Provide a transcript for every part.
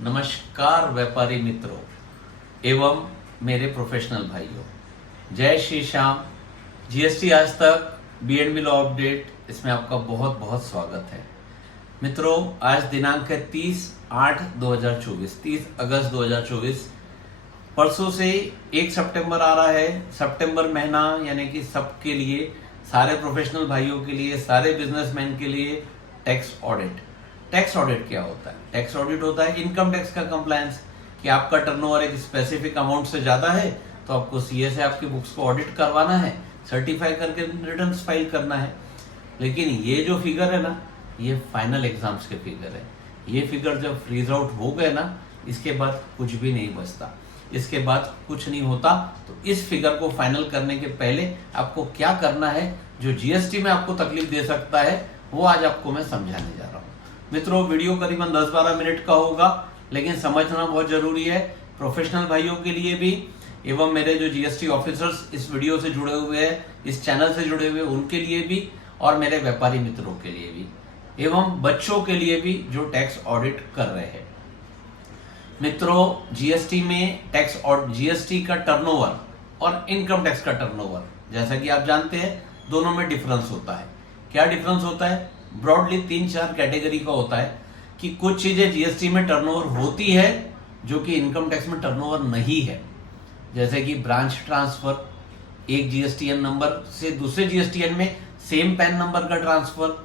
नमस्कार व्यापारी मित्रों एवं मेरे प्रोफेशनल भाइयों, जय श्री श्याम। जीएसटी आज तक बीएनबी लॉ अपडेट, इसमें आपका बहुत बहुत स्वागत है। मित्रों, आज दिनांक है 30 अगस्त 2024। परसों से 1 सितंबर आ रहा है। सितंबर महीना यानी कि सबके लिए, सारे प्रोफेशनल भाइयों के लिए, सारे बिजनेसमैन के लिए टैक्स ऑडिट। टैक्स ऑडिट क्या होता है? टैक्स ऑडिट होता है इनकम टैक्स का कंप्लायंस, कि आपका टर्नओवर एक स्पेसिफिक अमाउंट से ज्यादा है तो आपको सीए से आपकी बुक्स को ऑडिट करवाना है, सर्टिफाई करके रिटर्न्स फाइल करना है। लेकिन ये जो फिगर है ना, ये फाइनल एग्जाम्स के फिगर है। ये फिगर जब फ्रीज आउट हो गए ना, इसके बाद कुछ भी नहीं बचता, इसके बाद कुछ नहीं होता। तो इस फिगर को फाइनल करने के पहले आपको क्या करना है, जो जीएसटी में आपको तकलीफ दे सकता है, वो आज आपको मैं समझाने जा रहा हूँ। मित्रों, वीडियो करीबन 10-12 मिनट का होगा, लेकिन समझना बहुत जरूरी है प्रोफेशनल भाइयों के लिए भी, एवं मेरे जो जीएसटी ऑफिसर्स इस वीडियो से जुड़े हुए हैं, इस चैनल से जुड़े हुए, उनके लिए भी, और मेरे व्यापारी मित्रों के लिए भी, एवं बच्चों के लिए भी जो टैक्स ऑडिट कर रहे हैं। मित्रों, जीएसटी में टैक्स और जीएसटी का टर्नओवर और इनकम टैक्स का टर्नओवर, जैसा कि आप जानते हैं, दोनों में डिफरेंस होता है। क्या डिफरेंस होता है? ब्रॉडली 3-4 कैटेगरी का होता है कि कुछ चीजें जीएसटी में टर्नओवर होती है जो कि इनकम टैक्स में टर्नओवर नहीं है। जैसे कि ब्रांच ट्रांसफर, एक जीएसटीएन नंबर से दूसरे जीएसटीएन में सेम पैन नंबर का transfer,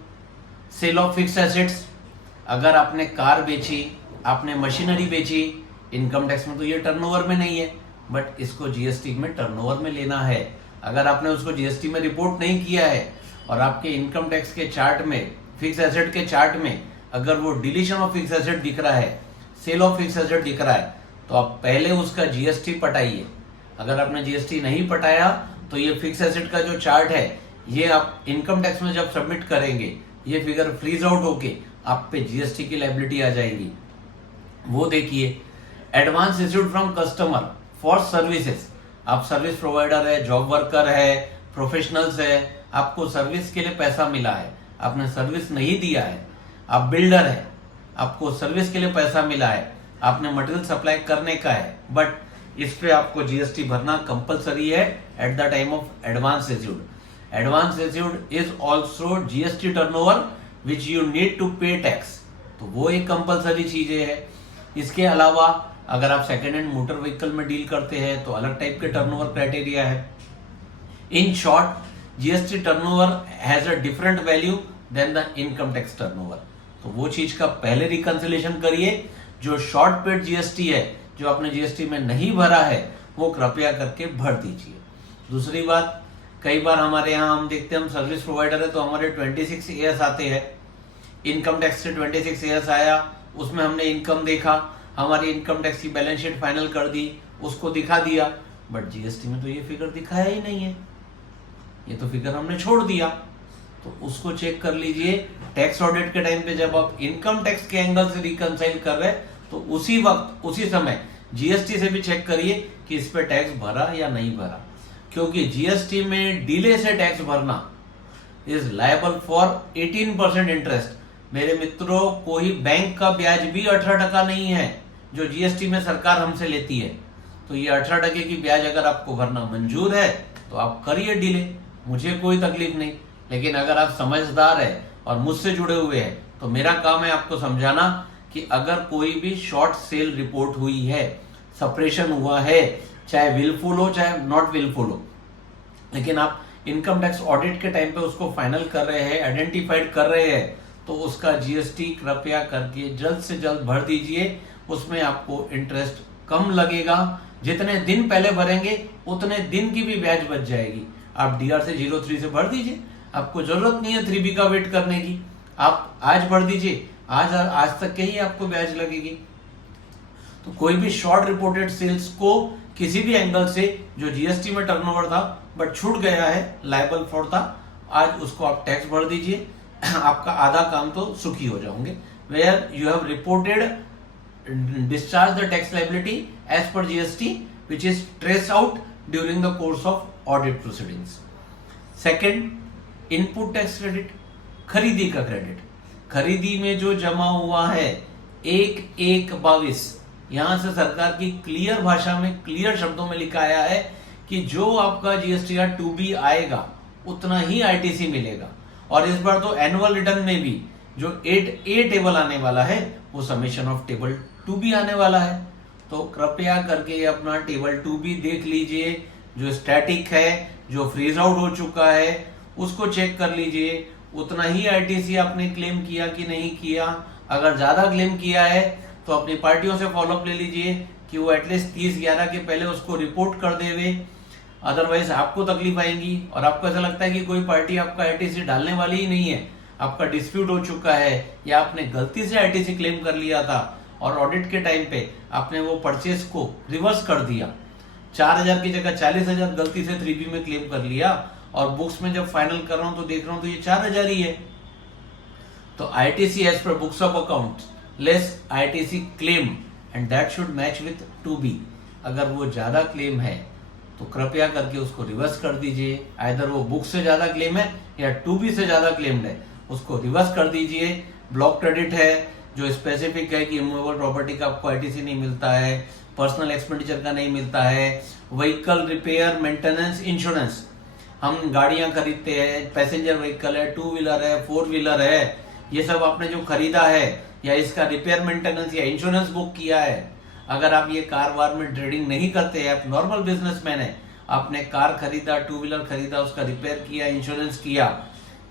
sale of fix assets, अगर आपने कार बेची, आपने मशीनरी बेची, इनकम टैक्स में तो ये टर्नओवर में नहीं है, बट इसको जीएसटी में टर्नओवर में लेना है। अगर आपने उसको जीएसटी में रिपोर्ट नहीं किया है और आपके इनकम टैक्स के चार्ट में, फिक्स एसेट के चार्ट में अगर वो डिलीशन ऑफ फिक्स एसेट दिख रहा है, सेल ऑफ फिक्स एसेट दिख रहा है, तो आप पहले उसका जीएसटी पटाइए। अगर आपने जीएसटी नहीं पटाया तो ये फिक्स एसेट का जो चार्ट है, ये आप इनकम टैक्स में जब सबमिट करेंगे, ये फिगर फ्रीज आउट होके आप पे जीएसटी की लायबिलिटी आ जाएगी। वो देखिए, advance received from customer for services. आप सर्विस प्रोवाइडर है, जॉब वर्कर है, प्रोफेशनल्स है, आपको सर्विस के लिए पैसा मिला है, आपने सर्विस नहीं दिया है, आप बिल्डर है, आपको सर्विस के लिए पैसा मिला है, आपने मटेरियल सप्लाई करने का है, बट इस पे आपको जीएसटी भरना कंपलसरी है at the time of advance received. Advance received is also GST turnover which you need to pay tax, तो वो एक कंपलसरी चीजें है। इसके अलावा अगर आप सेकेंड हैंड मोटर व्हीकल में डील करते हैं तो अलग टाइप के टर्नओवर क्राइटेरिया है। In short, GST turnover has a different value than the income tax turnover. तो वो चीज का पहले रिकंसिलेशन करिए। जो शॉर्ट पेड जीएसटी है, जो आपने जीएसटी में नहीं भरा है, वो कृपया करके भर दीजिए। दूसरी बात, कई बार हमारे यहाँ हम देखते हैं, हम सर्विस प्रोवाइडर है तो हमारे 26 एएस आते हैं। इनकम टैक्स से 26 एएस आया, उसमें हमने इनकम देखा, हमारी इनकम टैक्स की बैलेंस शीट फाइनल कर दी, उसको दिखा दिया, बट जीएसटी में तो ये फिगर दिखाया ही नहीं है, ये तो फिगर हमने छोड़ दिया। तो उसको चेक कर लीजिए। टैक्स ऑडिट के टाइम पे जब आप इनकम टैक्स के एंगल से रिकंसाइल कर रहे हैं, तो उसी वक्त, उसी समय जीएसटी से भी चेक करिए कि इस पे टैक्स भरा या नहीं भरा, क्योंकि जीएसटी में डिले से टैक्स भरना इज लायबल फॉर 18% इंटरेस्ट। मेरे मित्रों, कोई बैंक का ब्याज भी 18% नहीं है जो जीएसटी में सरकार हमसे लेती है। तो ये 18% की ब्याज अगर आपको भरना मंजूर है तो आप करिए डिले, मुझे कोई तकलीफ नहीं। लेकिन अगर आप समझदार है और मुझसे जुड़े हुए हैं, तो मेरा काम है आपको समझाना कि अगर कोई भी शॉर्ट सेल रिपोर्ट हुई है, सप्रेशन हुआ है, चाहे विलफुल हो चाहे नॉट विलफुल हो, लेकिन आप इनकम टैक्स ऑडिट के टाइम पे उसको फाइनल कर रहे हैं, आइडेंटिफाइड कर रहे हैं, तो उसका जीएसटी कृपया करके जल्द से जल्द भर दीजिए। उसमें आपको इंटरेस्ट कम लगेगा, जितने दिन पहले भरेंगे उतने दिन की भी ब्याज बच जाएगी। आप डीआर से 03 से भर दीजिए, आपको जरूरत नहीं है 3B का वेट करने की, आप आज भर दीजिए, आज तक के ही आपको ब्याज लगेगी। तो कोई भी शॉर्ट रिपोर्टेड सेल्स को किसी भी एंगल से जो जीएसटी में टर्नओवर था बट छूट गया है, लायबल फॉर था, आज उसको आप टैक्स भर दीजिए, आपका आधा काम तो सुखी हो जाओगे। Where you have reported discharge the tax liability as per GST, which is traced out during the course of audit proceedings. Second, input tax credit, खरीदी का क्रेडिट। खरीदी में जो जमा हुआ है 1122 यहां से सरकार की क्लियर भाषा में, क्लियर शब्दों में लिखा आया है कि जो आपका जीएसटीआर 2B आएगा उतना ही आईटीसी मिलेगा। और इस बार तो एनुअल रिटर्न में भी जो 8A टेबल आने वाला है वो समेशन ऑफ टेबल 2B आने वाला है। तो कृपया करके अपना टेबल 2B देख लीजिए, जो स्टैटिक है, जो फ्रीज आउट हो चुका है उसको चेक कर लीजिए, उतना ही आईटीसी आपने क्लेम किया कि नहीं किया। अगर ज्यादा क्लेम किया है तो अपनी पार्टियों से फॉलोअप ले लीजिए कि वो एटलीस्ट 30/11 के पहले उसको रिपोर्ट कर देवे, अदरवाइज आपको तकलीफ आएगी। और आपको ऐसा लगता है कि कोई पार्टी आपका आईटीसी डालने वाली ही नहीं है, आपका डिस्प्यूट हो चुका है या आपने गलती से आईटीसी क्लेम कर लिया था और ऑडिट के टाइम पे आपने वो परचेस को रिवर्स कर दिया, 4,000 की जगह 40,000 गलती से 3B में क्लेम कर लिया और बुक्स में जब फाइनल कर रहा हूं तो देख रहा हूं तो ये 4,000 ही है। तो ITC as per books of account less ITC claim and that should match with 2B। अगर वो ज्यादा क्लेम है तो कृपया करके उसको रिवर्स कर दीजिए। आइदर वो बुक से ज्यादा क्लेम है या 2B से ज्यादा क्लेम्ड है, उसको रिवर्स कर दीजिए। ब्लॉक क्रेडिट है जो स्पेसिफिक है कि इमूवेबल प्रॉपर्टी का आपको आईटीसी नहीं मिलता है, पर्सनल एक्सपेंडिचर का नहीं मिलता है, व्हीकल रिपेयर मेंटेनेंस इंश्योरेंस, हम गाड़ियां खरीदते हैं, पैसेंजर व्हीकल है, 2 व्हीलर है, 4 व्हीलर है, ये सब आपने जो खरीदा है या इसका रिपेयर मेंटेनेंस या इंश्योरेंस बुक किया है। अगर आप ये कार वार में ट्रेडिंग नहीं करते हैं, आप नॉर्मल बिजनेसमैन है, आपने कार खरीदा, 2 व्हीलर खरीदा, उसका रिपेयर किया, इंश्योरेंस किया,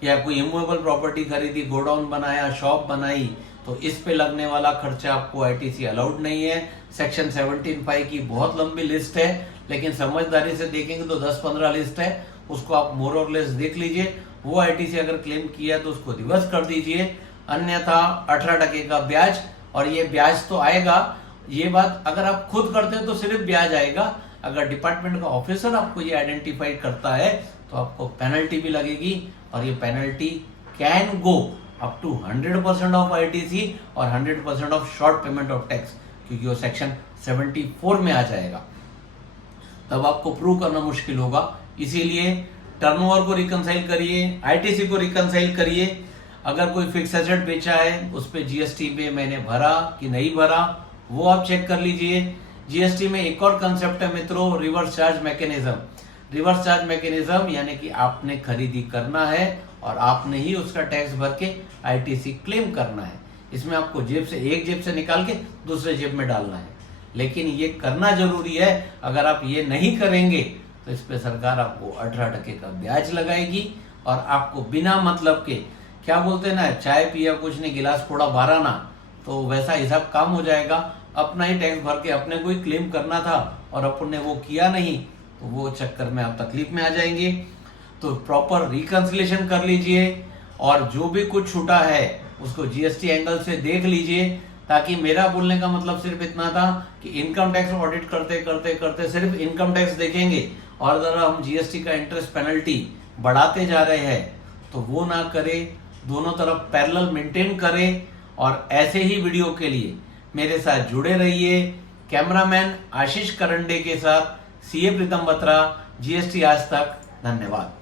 या कोई इमूवेबल प्रॉपर्टी खरीदी, गोडाउन बनाया, शॉप बनाई, तो इस पे लगने वाला खर्चा आपको आईटीसी अलाउड नहीं है। सेक्शन 17(5) की बहुत लंबी लिस्ट है, लेकिन समझदारी से देखेंगे तो 10-15 लिस्ट है, उसको आप मोर और लेस देख लीजिए। वो आईटीसी अगर क्लेम किया तो उसको रिवर्स कर दीजिए, अन्यथा 18% का ब्याज, और ये ब्याज तो आएगा। ये बात अगर आप खुद करते हैं तो सिर्फ ब्याज आएगा, अगर डिपार्टमेंट का ऑफिसर आपको ये आइडेंटिफाई करता है तो आपको पेनल्टी भी लगेगी, और ये penalty can go up to 100% of ITC और 100% of short payment of tax, क्योंकि वो सेक्शन 74 में आ जाएगा, तब आपको प्रूव करना मुश्किल होगा। इसीलिए टर्नओवर को रिकंसाइल करिए, आईटीसी को रिकंसाइल करिए। अगर कोई फिक्स एसेट बेचा है उस पे जीएसटी पे मैंने भरा कि नहीं भरा वो आप चेक कर लीजिए। जीएसटी में एक और कंसेप्ट है मित्रों, reverse charge mechanism. Reverse charge mechanism यानी कि आपने खरीदी करना है और आपने ही उसका टैक्स भर के आईटीसी क्लेम करना है। इसमें आपको एक जेब से निकाल के दूसरे जेब में डालना है, लेकिन ये करना जरूरी है। अगर आप ये नहीं करेंगे तो इस पे सरकार आपको 18% का ब्याज लगाएगी और आपको बिना मतलब के, क्या बोलते हैं ना, चाय पिया कुछ नहीं गिलास फोड़ा 12 ना, तो वैसा हिसाब काम हो जाएगा। अपना ही टैक्स भर के अपने को ही क्लेम करना था और अपन ने वो किया नहीं, तो वो चक्कर में आप तकलीफ में आ जाएंगे। तो प्रॉपर रिकंसिलेशन कर लीजिए और जो भी कुछ छूटा है उसको जीएसटी एंगल से देख लीजिए, ताकि मेरा बोलने का मतलब सिर्फ इतना था कि इनकम टैक्स ऑडिट करते करते करते सिर्फ इनकम टैक्स देखेंगे और अगर हम जीएसटी का इंटरेस्ट पेनल्टी बढ़ाते जा रहे हैं तो वो ना करें, दोनों तरफ पैरेलल मेंटेन करें। और ऐसे ही वीडियो के लिए मेरे साथ जुड़े रहिए। कैमरामैन आशीष करंडे के साथ सीए प्रीतम बत्रा, जीएसटी आज तक। धन्यवाद।